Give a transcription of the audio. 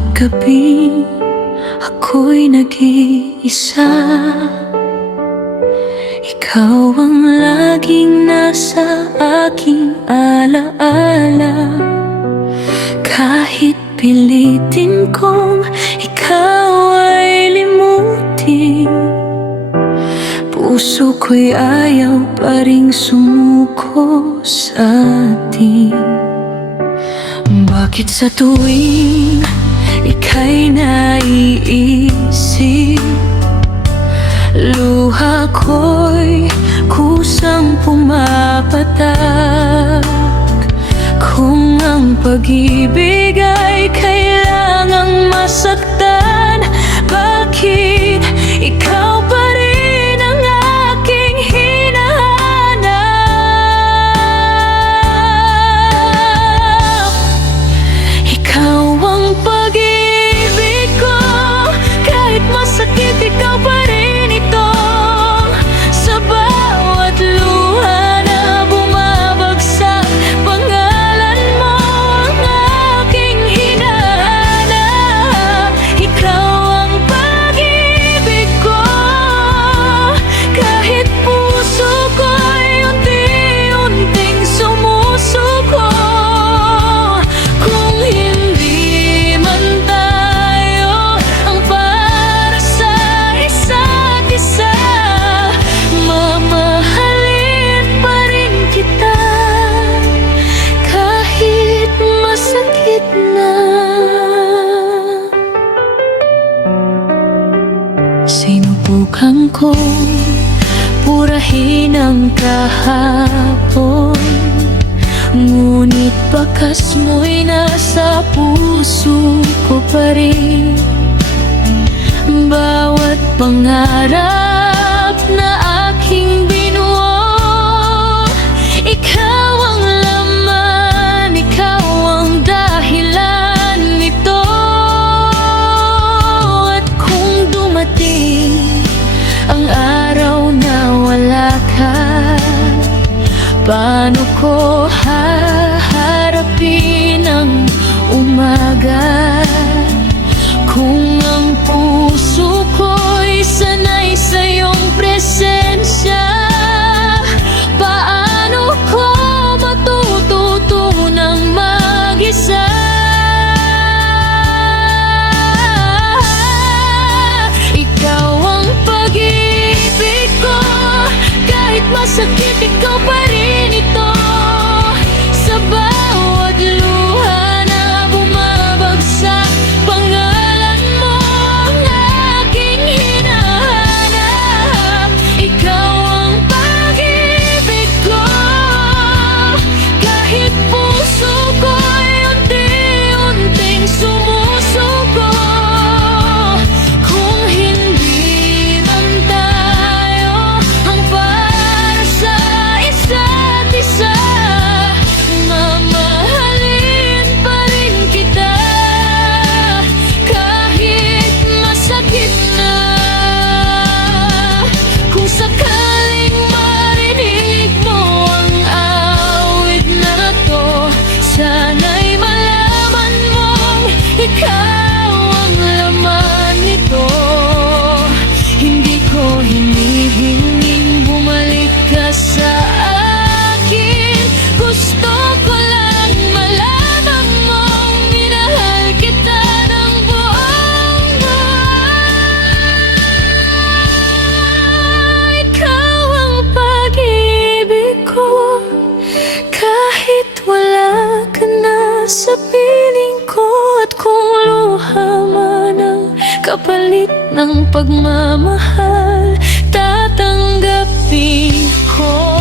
Bawat gabi ako'y nag-iisa. Ikaw ang laging nasa aking alaala. Kahit pilitin kong ikaw ay limutin, puso ko'y ayaw pa ring sumuko sa atin. Bakit sa tuwing ika'y naiisip, luha ko'y kusang pumapatak? Kung ang pag-ibig ay kailangang masaktan, bakit ikaw pa rin ang aking hinahanap? Ikaw ang pag-ibig ko, kahit masakit ikaw pa rin ito. Sa bawat luha na bumabagsak, pangalan mo ang aking hinahanap. Ikaw ang pag-ibig ko, kahit puso ko'y unti-unting sumusuko. Kung hindi man tayo ang para sa isa't isa, mamahalin pa rin kita kahit masakit na. Sinubukan ko purahin ang kahapon, ngunit bakas mo'y nasa puso ko pa rin. Bawat pangarap na aking binuo, ikaw ang laman, ikaw ang dahilan nito. At kung dumating ang araw na wala ka, paano ko haharapin ang umaga? Kung ang puso ko'y sanay sa iyong presensya, paano ko matututunang mag-isa? Ikaw ang pag-ibig ko, kahit masakit ikaw pa rin ito. Sa bawat luha na bumabagsak, pangalan mo ang aking hinahanap. Ikaw ang pag-ibig ko, kahit puso ko'y unti-unting sumusuko. Kung hindi man tayo ang para sa isa't isa, mamahalin pa rin kita kahit masakit na. Kung sakaling marinig mo ang awit na to, sana'y malaman mong ikaw ang laman nito. Hindi ko hinihinging bumalik ka sa akin, gusto ko lang malaman mong minahal kita ng buong buhay. Ikaw ang pag-ibig ko, kahit wala ka na sa piling ko. At kung luha man ang kapalit ng pagmamahal, tatanggapin ko.